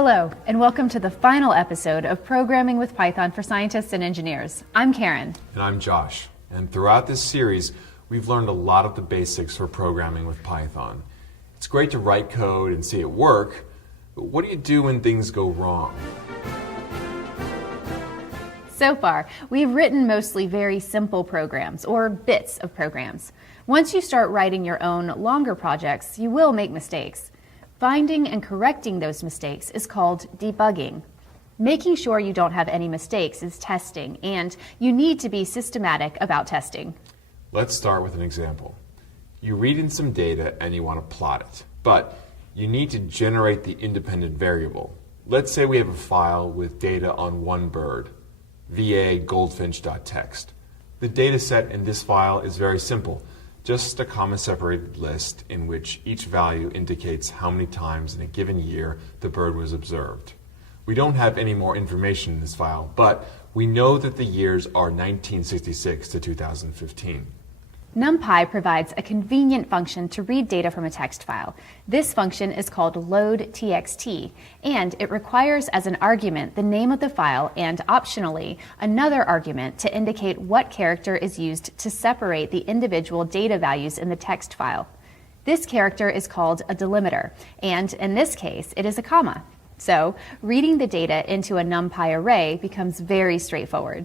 Hello, and welcome to the final episode of Programming with Python for Scientists and Engineers. I'm Karen. And I'm Josh. And throughout this series, we've learned a lot of the basics for programming with Python. It's great to write code and see it work, but what do you do when things go wrong? So far, we've written mostly very simple programs, or bits of programs. Once you start writing your own longer projects, you will make mistakes. Finding and correcting those mistakes is called debugging. Making sure you don't have any mistakes is testing, and you need to be systematic about testing. Let's start with an example. You read in some data and you want to plot it, but you need to generate the independent variable. Let's say we have a file with data on one bird, va goldfinch.txt. The data set in this file is very simple. Just a comma-separated list in which each value indicates how many times in a given year the bird was observed. We don't have any more information in this file, but we know that the years are 1966 to 2015. NumPy provides a convenient function to read data from a text file. This function is called loadtxt, and it requires as an argument the name of the file and, optionally, another argument to indicate what character is used to separate the individual data values in the text file. This character is called a delimiter, and in this case, it is a comma. So, reading the data into a NumPy array becomes very straightforward.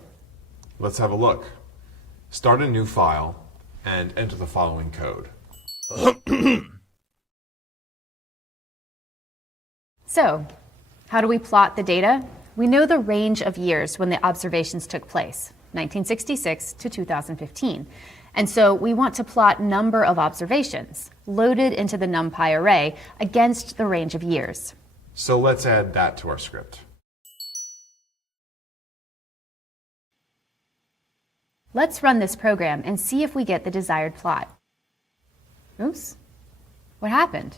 Let's have a look. Start a new file and enter the following code. So, how do we plot the data? We know the range of years when the observations took place, 1966 to 2015. And so we want to plot number of observations loaded into the NumPy array against the range of years. So let's add that to our script. Let's run this program and see if we get the desired plot. Oops, what happened?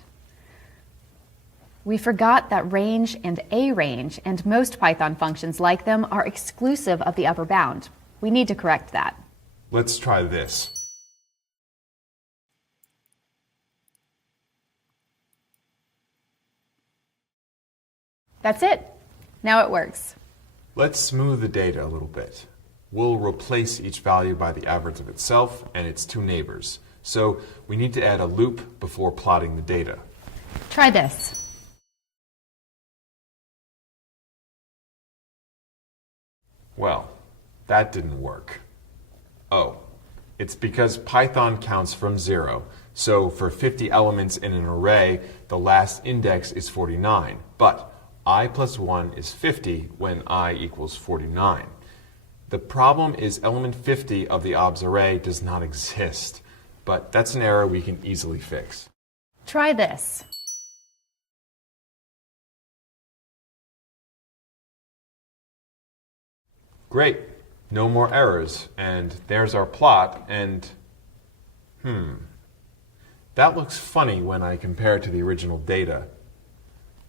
We forgot that range and arange and most Python functions like them are exclusive of the upper bound. We need to correct that. Let's try this. That's it. Now it works. Let's smooth the data a little bit. We'll replace each value by the average of itself and its two neighbors. So we need to add a loop before plotting the data. Try this. Well, that didn't work. Oh, it's because Python counts from 0. So for 50 elements in an array, the last index is 49. But I plus 1 is 50 when I equals 49. The problem is element 50 of the obs array does not exist, but that's an error we can easily fix. Try this. Great, no more errors, and there's our plot, and that looks funny when I compare it to the original data.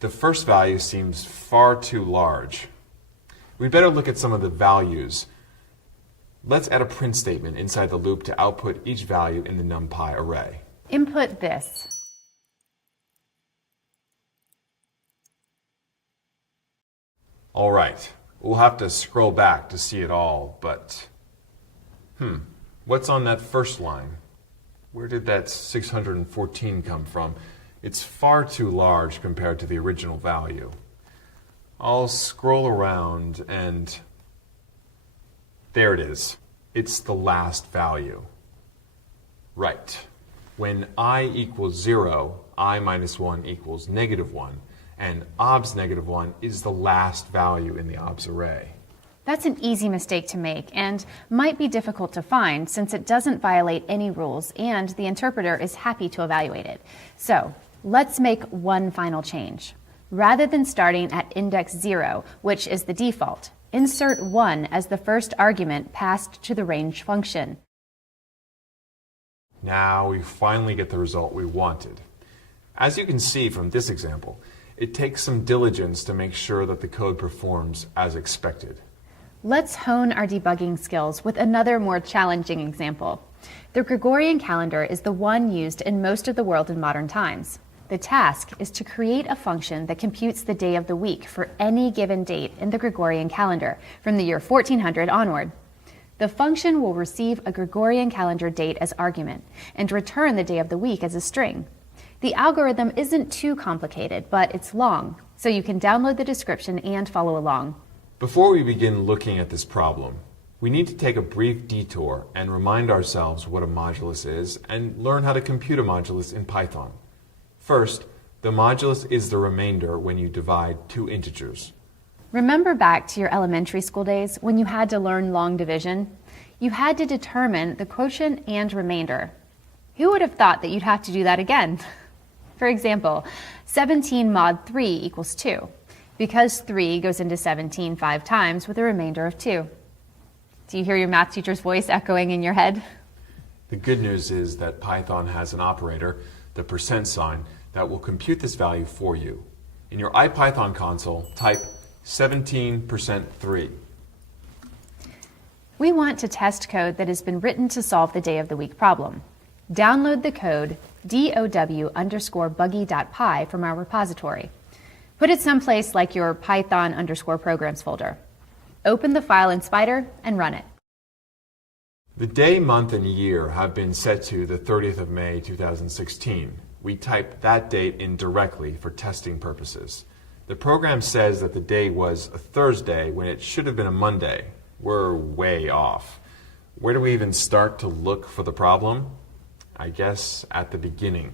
The first value seems far too large. We'd better look at some of the values. Let's add a print statement inside the loop to output each value in the NumPy array. Input this. All right, we'll have to scroll back to see it all, but what's on that first line? Where did that 614 come from? It's far too large compared to the original value. I'll scroll around and there it is. It's the last value. Right. When I equals 0, I minus 1 equals negative 1, and obs negative 1 is the last value in the obs array. That's an easy mistake to make and might be difficult to find since it doesn't violate any rules and the interpreter is happy to evaluate it. So let's make one final change. Rather than starting at index 0, which is the default, insert 1 as the first argument passed to the range function. Now we finally get the result we wanted. As you can see from this example, it takes some diligence to make sure that the code performs as expected. Let's hone our debugging skills with another more challenging example. The Gregorian calendar is the one used in most of the world in modern times. The task is to create a function that computes the day of the week for any given date in the Gregorian calendar from the year 1400 onward. The function will receive a Gregorian calendar date as argument and return the day of the week as a string. The algorithm isn't too complicated, but it's long, so you can download the description and follow along. Before we begin looking at this problem, we need to take a brief detour and remind ourselves what a modulus is and learn how to compute a modulus in Python. First, the modulus is the remainder when you divide two integers. Remember back to your elementary school days when you had to learn long division? You had to determine the quotient and remainder. Who would have thought that you'd have to do that again? For example, 17 mod 3 equals 2, because 3 goes into 17 5 times with a remainder of 2. Do you hear your math teacher's voice echoing in your head? The good news is that Python has an operator, the percent sign, that will compute this value for you. In your IPython console, type 17%3. We want to test code that has been written to solve the day of the week problem. Download the code dow_buggy.py from our repository. Put it someplace like your Python_programs folder. Open the file in Spyder and run it. The day, month, and year have been set to the 30th of May 2016. We type that date in directly for testing purposes. The program says that the day was a Thursday when it should have been a Monday. We're way off. Where do we even start to look for the problem? I guess at the beginning.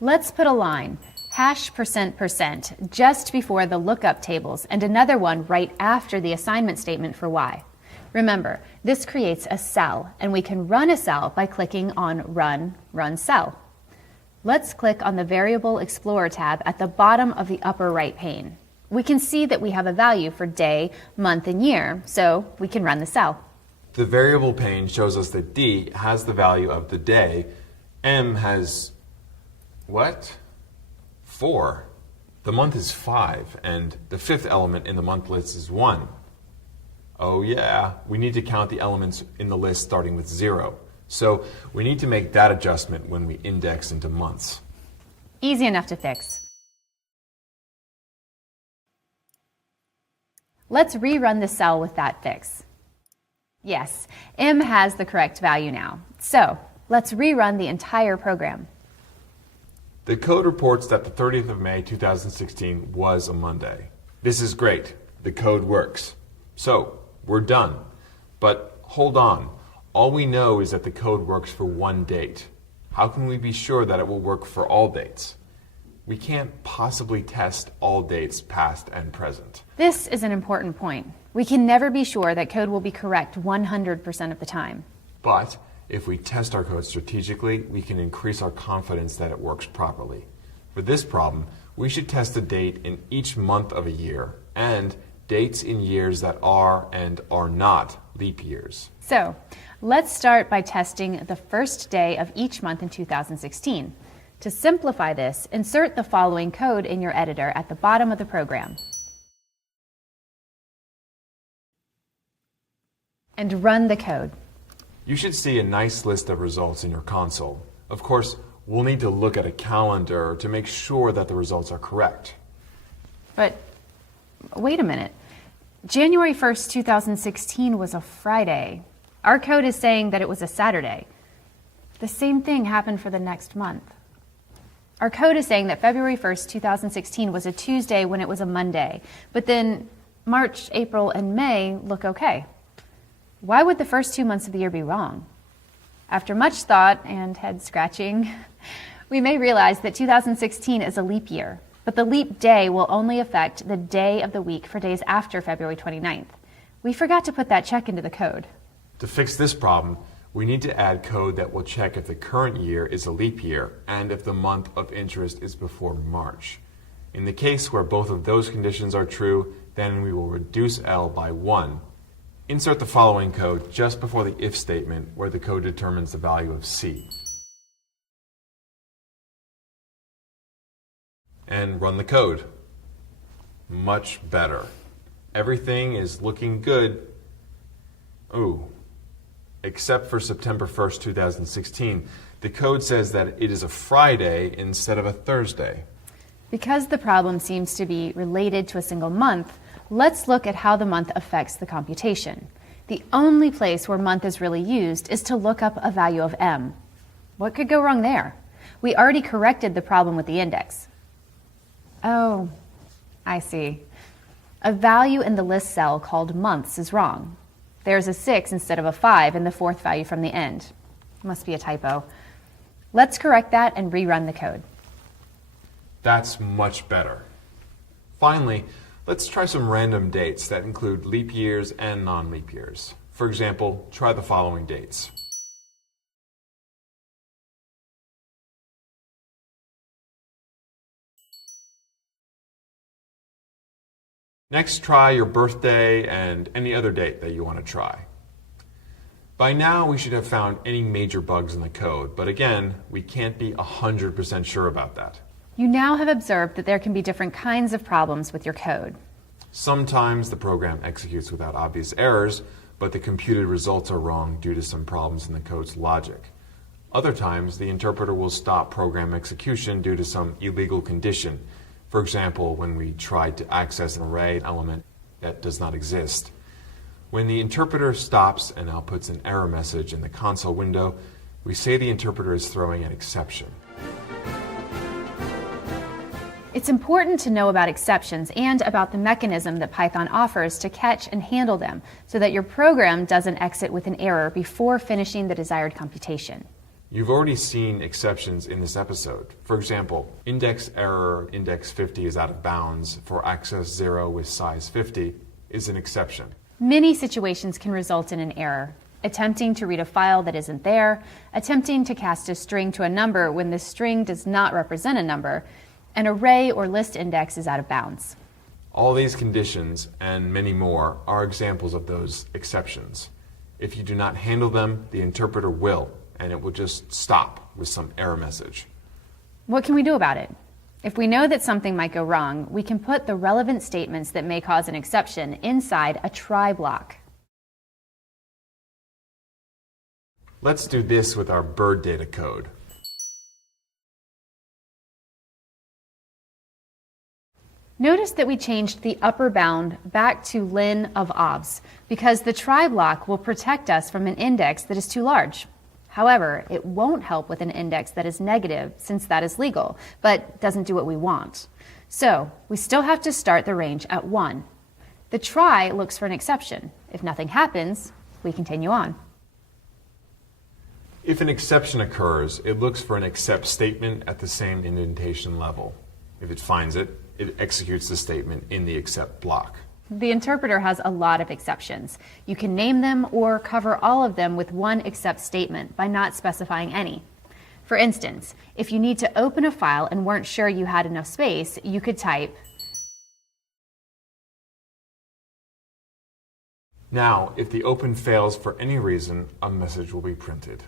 Let's put a line, #%%, just before the lookup tables and another one right after the assignment statement for y. Remember, this creates a cell, and we can run a cell by clicking on Run Cell. Let's click on the Variable Explorer tab at the bottom of the upper right pane. We can see that we have a value for day, month, and year, so we can run the cell. The variable pane shows us that D has the value of the day, M has, what? 4. The month is 5, and the fifth element in the month list is 1. Oh yeah, we need to count the elements in the list starting with 0. So we need to make that adjustment when we index into months. Easy enough to fix. Let's rerun the cell with that fix. Yes, M has the correct value now. So let's rerun the entire program. The code reports that the 30th of May 2016 was a Monday. This is great. The code works. So we're done. But hold on. All we know is that the code works for one date. How can we be sure that it will work for all dates? We can't possibly test all dates past and present. This is an important point. We can never be sure that code will be correct 100% of the time. But if we test our code strategically, we can increase our confidence that it works properly. For this problem, we should test a date in each month of a year and dates in years that are and are not leap years. So let's start by testing the first day of each month in 2016. To simplify this, insert the following code in your editor at the bottom of the program. And run the code. You should see a nice list of results in your console. Of course, we'll need to look at a calendar to make sure that the results are correct. But wait a minute. January 1st, 2016 was a Friday. Our code is saying that it was a Saturday. The same thing happened for the next month. Our code is saying that February 1st, 2016 was a Tuesday when it was a Monday. But then March, April, and May look okay. Why would the first 2 months of the year be wrong? After much thought and head scratching, we may realize that 2016 is a leap year, but the leap day will only affect the day of the week for days after February 29th. We forgot to put that check into the code. To fix this problem, we need to add code that will check if the current year is a leap year and if the month of interest is before March. In the case where both of those conditions are true, then we will reduce L by 1. Insert the following code just before the if statement where the code determines the value of C. And run the code. Much better. Everything is looking good. Ooh, except for September 1st, 2016. The code says that it is a Friday instead of a Thursday. Because the problem seems to be related to a single month, let's look at how the month affects the computation. The only place where month is really used is to look up a value of m. What could go wrong there? We already corrected the problem with the index. Oh, I see. A value in the list cell called months is wrong. There's a 6 instead of a 5 in the fourth value from the end. Must be a typo. Let's correct that and rerun the code. That's much better. Finally, let's try some random dates that include leap years and non-leap years. For example, try the following dates. Next, try your birthday and any other date that you want to try. By now, we should have found any major bugs in the code, but again, we can't be 100% sure about that. You now have observed that there can be different kinds of problems with your code. Sometimes the program executes without obvious errors, but the computed results are wrong due to some problems in the code's logic. Other times, the interpreter will stop program execution due to some illegal condition. For example, when we tried to access an array element that does not exist. When the interpreter stops and outputs an error message in the console window, we say the interpreter is throwing an exception. It's important to know about exceptions and about the mechanism that Python offers to catch and handle them so that your program doesn't exit with an error before finishing the desired computation. You've already seen exceptions in this episode. For example, index error index 50 is out of bounds for access 0 with size 50 is an exception. Many situations can result in an error. Attempting to read a file that isn't there, attempting to cast a string to a number when the string does not represent a number, an array or list index is out of bounds. All these conditions and many more are examples of those exceptions. If you do not handle them, the interpreter will, and it will just stop with some error message. What can we do about it? If we know that something might go wrong, we can put the relevant statements that may cause an exception inside a try block. Let's do this with our bird data code. Notice that we changed the upper bound back to len of obs because the try block will protect us from an index that is too large. However, it won't help with an index that is negative since that is legal, but doesn't do what we want. So we still have to start the range at 1. The try looks for an exception. If nothing happens, we continue on. If an exception occurs, it looks for an except statement at the same indentation level. If it finds it, it executes the statement in the except block. The interpreter has a lot of exceptions. You can name them or cover all of them with one except statement by not specifying any. For instance, if you need to open a file and weren't sure you had enough space, you could type. Now, if the open fails for any reason, a message will be printed.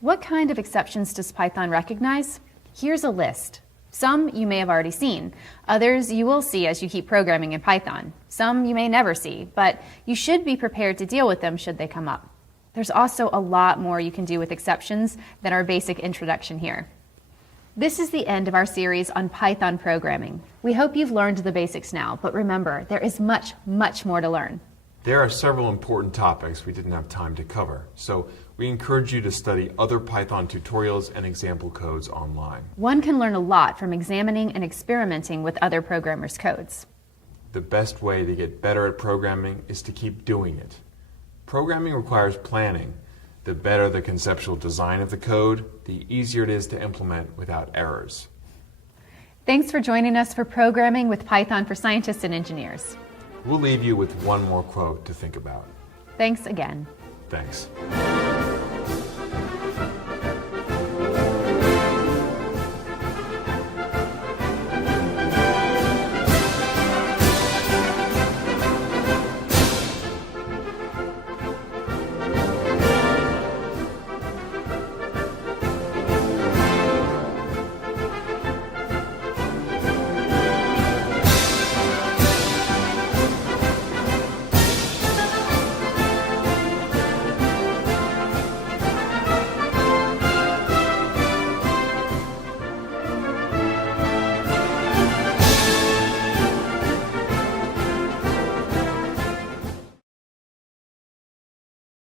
What kind of exceptions does Python recognize? Here's a list. Some you may have already seen. Others you will see as you keep programming in Python. Some you may never see, but you should be prepared to deal with them should they come up. There's also a lot more you can do with exceptions than our basic introduction here. This is the end of our series on Python programming. We hope you've learned the basics now, but remember, there is much, much more to learn. There are several important topics we didn't have time to cover, so we encourage you to study other Python tutorials and example codes online. One can learn a lot from examining and experimenting with other programmers' codes. The best way to get better at programming is to keep doing it. Programming requires planning. The better the conceptual design of the code, the easier it is to implement without errors. Thanks for joining us for Programming with Python for Scientists and Engineers. We'll leave you with one more quote to think about. Thanks again. Thanks.